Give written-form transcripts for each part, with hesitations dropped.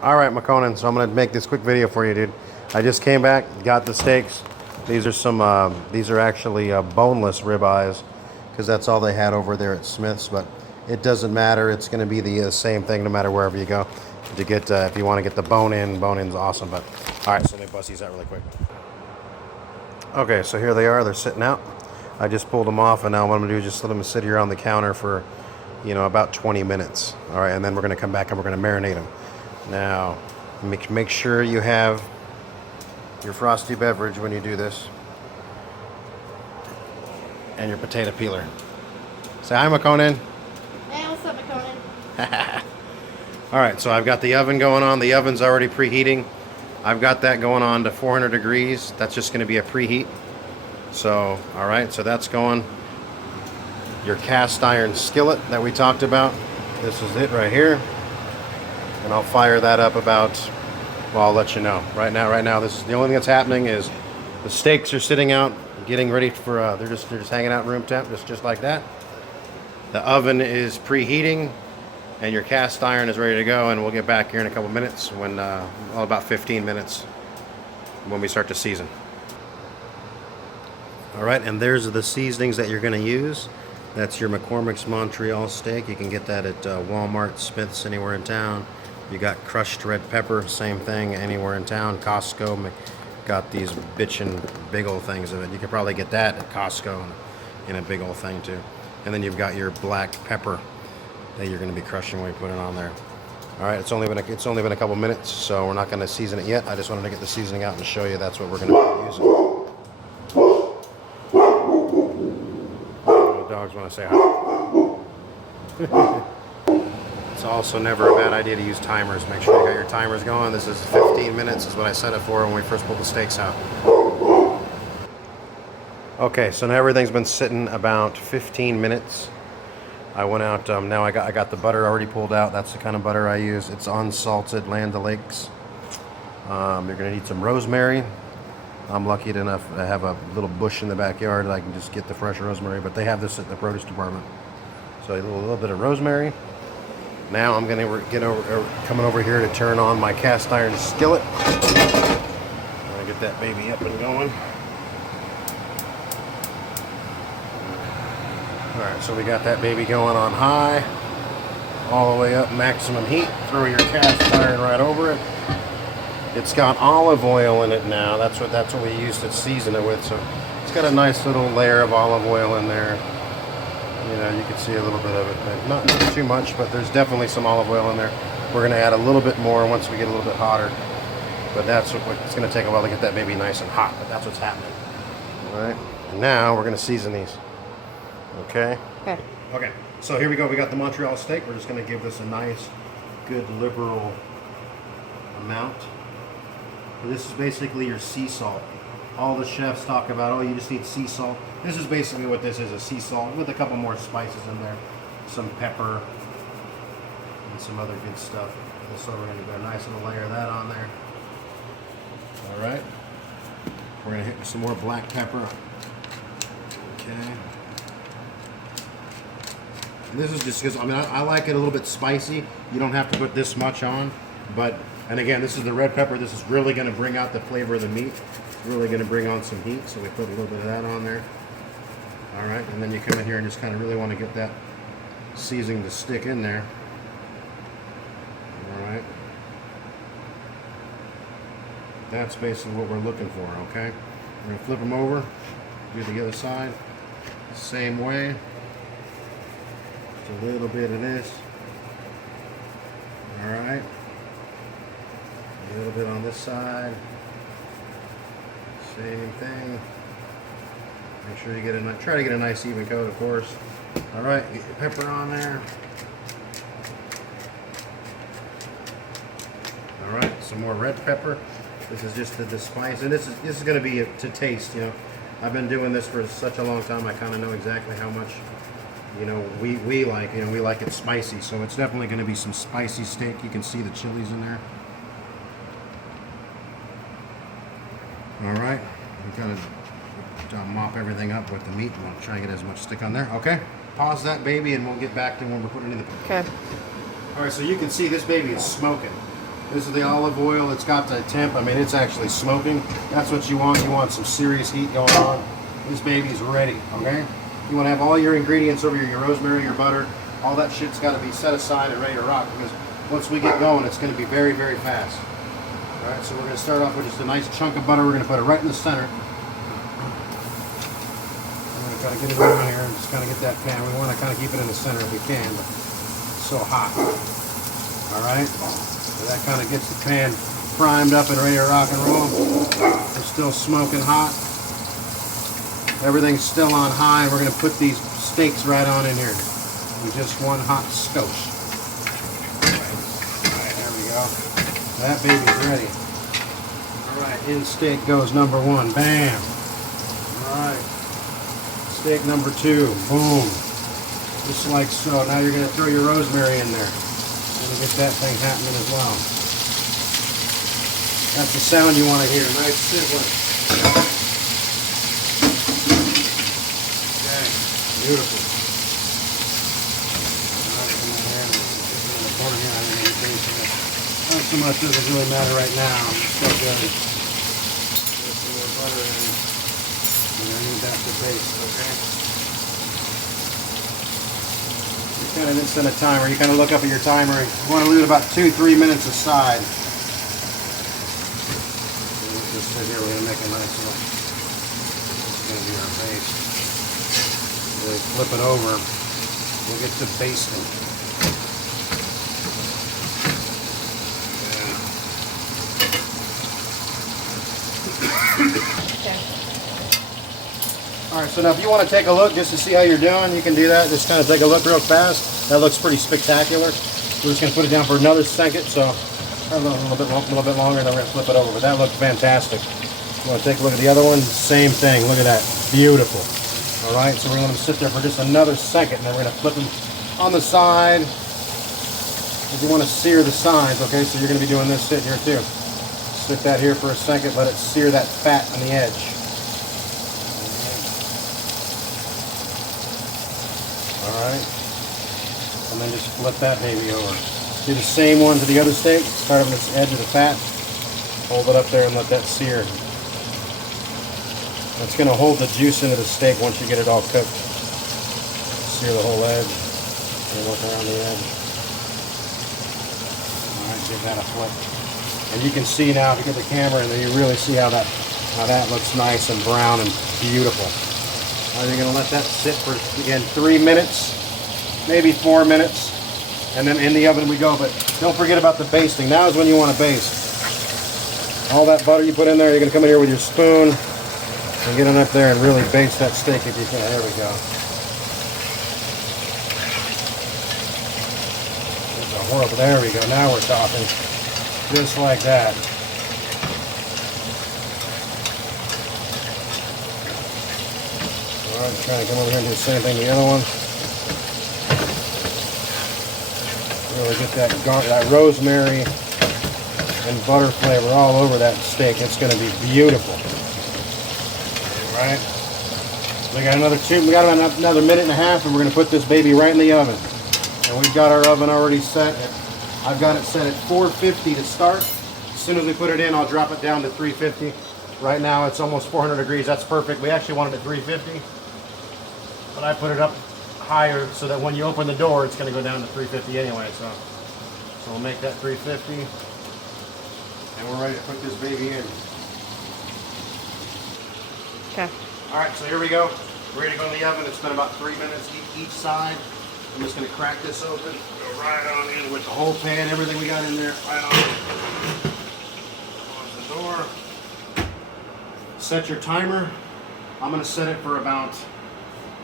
All right, Mekonen, so I'm gonna make this quick video for you, dude. I just came back, got the steaks. These are actually boneless ribeyes, because that's all they had over there at Smith's, but it doesn't matter. It's gonna be the same thing no matter wherever you go. To get, if you wanna get the bone-in's awesome, but all right, so let me bust these out really quick. Okay, so here they are, they're sitting out. I just pulled them off, and now what I'm gonna do is just let them sit here on the counter for, about 20 minutes. All right, and then we're gonna come back and we're gonna marinate them. Now, make sure you have your frosty beverage when you do this, and your potato peeler. Say hi, Mekonen. Hey, what's up, Mekonen? All right, so I've got the oven going on. The oven's already preheating. I've got that going on to 400 degrees. That's just going to be a preheat. So, all right, so that's going. Your cast iron skillet that we talked about. This is it right here. And I'll fire that up about, well, I'll let you know. Right now, this is the only thing that's happening is the steaks are sitting out, getting ready for, they're just hanging out room temp, just like that. The oven is preheating, and your cast iron is ready to go, and we'll get back here in a couple minutes when, well, about 15 minutes when we start to season. All right, and there's the seasonings that you're gonna use. That's your McCormick's Montreal steak. You can get that at Walmart, Smith's, anywhere in town. You got crushed red pepper, same thing, anywhere in town. Costco got these bitchin' big old things of it. You could probably get that at Costco in a big old thing too. And then you've got your black pepper that you're going to be crushing when you put it on there. All right, it's only been a couple minutes, so we're not going to season it yet. I just wanted to get the seasoning out and show you that's what we're going to be using. The dogs want to say hi. It's also never a bad idea to use timers. Make sure you got your timers going. This is 15 minutes is what I set it for when we first pulled the steaks out. Okay, so now everything's been sitting about 15 minutes. I went out, now I got the butter already pulled out. That's the kind of butter I use. It's unsalted Land O'Lakes. You're gonna need some rosemary. I'm lucky enough to have a little bush in the backyard that I can just get the fresh rosemary, but they have this at the produce department. So a little bit of rosemary. Now I'm gonna coming over here to turn on my cast iron skillet. I'm gonna get that baby up and going. All right, so we got that baby going on high, all the way up, maximum heat. Throw your cast iron right over it. It's got olive oil in it now. That's what we used to season it with. So it's got a nice little layer of olive oil in there. You can see a little bit of it. Not too much, but there's definitely some olive oil in there. We're going to add a little bit more once we get a little bit hotter. But that's what it's going to take a while to get that baby nice and hot, but that's what's happening. All right, and now we're going to season these. Okay? Okay, so here we go. We got the Montreal steak. We're just going to give this a nice, good, liberal amount. So this is basically your sea salt. All the chefs talk about, oh, you just need sea salt. This is basically what this is, a sea salt with a couple more spices in there. Some pepper and some other good stuff. So we're going to get a nice little layer of that on there. All right. We're going to hit with some more black pepper. Okay. And this is just because, I like it a little bit spicy. You don't have to put this much on, and again, this is the red pepper. This is really going to bring out the flavor of the meat. It's really going to bring on some heat, so we put a little bit of that on there. All right, and then you come in here and just kind of really want to get that seasoning to stick in there. All right. That's basically what we're looking for, okay? We're going to flip them over, do the other side, same way. Just a little bit of this. All right. A little bit on this side. Same thing. Make sure you try to get a nice even coat, of course. All right, get your pepper on there. All right, some more red pepper. This is just the spice, and this is going to be to taste. I've been doing this for such a long time. I kind of know exactly how much we like. We like it spicy, so it's definitely going to be some spicy steak. You can see the chilies in there. All right, we kind of mop everything up with the meat. We'll try and get as much stick on there. Okay, pause that baby, and we'll get back to when we're putting it in the. Okay. All right, so you can see this baby is smoking. This is the olive oil. It's got the temp. I mean, it's actually smoking. That's what you want. You want some serious heat going on. This baby's ready, okay? You want to have all your ingredients over here, your rosemary, your butter. All that shit's got to be set aside and ready to rock, because once we get going, it's going to be very, very fast. All right, so we're going to start off with just a nice chunk of butter. We're going to put it right in the center. We're going to kind of get it around here and just kind of get that pan. We want to kind of keep it in the center if we can, but it's so hot. All right, so that kind of gets the pan primed up and ready to rock and roll. It's still smoking hot. Everything's still on high. We're going to put these steaks right on in here with just one hot skosh. All right, there we go. That baby's ready. All right, in steak goes number one. Bam. All right. Steak number two. Boom. Just like so. Now you're going to throw your rosemary in there. And get that thing happening as well. That's the sound you want to hear. Nice sizzling. Beautiful. Not so much doesn't really matter right now. It's still good. Put some more butter in. And I need that to baste, okay? You kind of didn't set a timer. You kind of look up at your timer. You want to leave it about 2-3 minutes aside. We'll just sit here. We're going to make a nice little. It's going to be our base. Really flip it over, we'll get to basting. Okay. Alright, so now if you want to take a look just to see how you're doing, you can do that. Just kind of take a look real fast. That looks pretty spectacular. We're just going to put it down for another second, so a little bit longer, and then we're going to flip it over. But that looked fantastic. You want to take a look at the other one? Same thing. Look at that. Beautiful. Alright, so we're going to sit there for just another second, and then we're going to flip them on the side. If you want to sear the sides, okay, so you're going to be doing this sitting here too. Sit that here for a second, let it sear that fat on the edge. Alright, and then just flip that baby over. Do the same one to the other steak, start on this edge of the fat, hold it up there and let that sear. It's going to hold the juice into the steak once you get it all cooked. Sear the whole edge and work around the edge. Alright, give that a flip. And you can see now, if you get the camera in there, you really see how that looks nice and brown and beautiful. Now you're going to let that sit for, again, 3 minutes, maybe 4 minutes, and then in the oven we go. But don't forget about the basting. Now is when you want to baste. All that butter you put in there, you're going to come in here with your spoon and get on up there and really baste that steak if you can. There we go. There's a horrible. There we go. Now we're talking. Just like that. All right, trying to come over here and do the same thing to the other one. Really get that rosemary and butter flavor all over that steak. It's going to be beautiful. Right. We got another minute and a half, and we're going to put this baby right in the oven. And we've got our oven already set. I've got it set at 450 to start. As soon as we put it in, I'll drop it down to 350. Right now it's almost 400 degrees. That's perfect. We actually wanted it at 350, but I put it up higher so that when you open the door, it's going to go down to 350 anyway. So we'll make that 350, and we're ready to put this baby in. Okay. All right, so here we go. We're ready to go in the oven. It's been about 3 minutes each side. I'm just going to crack this open. Go right on in with the whole pan, everything we got in there. Right on. Close the door. Set your timer. I'm going to set it for about,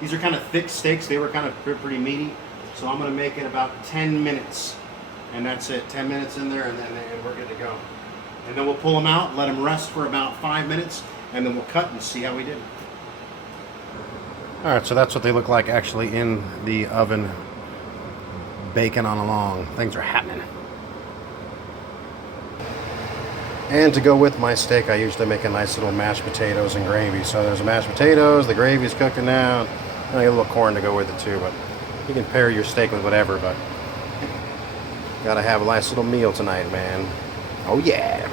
these are kind of thick steaks. They were kind of pretty meaty. So I'm going to make it about 10 minutes. And that's it. 10 minutes in there, and then we're good to go. And then we'll pull them out, let them rest for about 5 minutes. And then we'll cut and see how we did. Alright, so that's what they look like actually in the oven, baking on along. Things are happening. And to go with my steak, I usually make a nice little mashed potatoes and gravy. So there's the mashed potatoes, the gravy's cooking now. I get a little corn to go with it too, but you can pair your steak with whatever, but gotta have a nice little meal tonight, man. Oh yeah.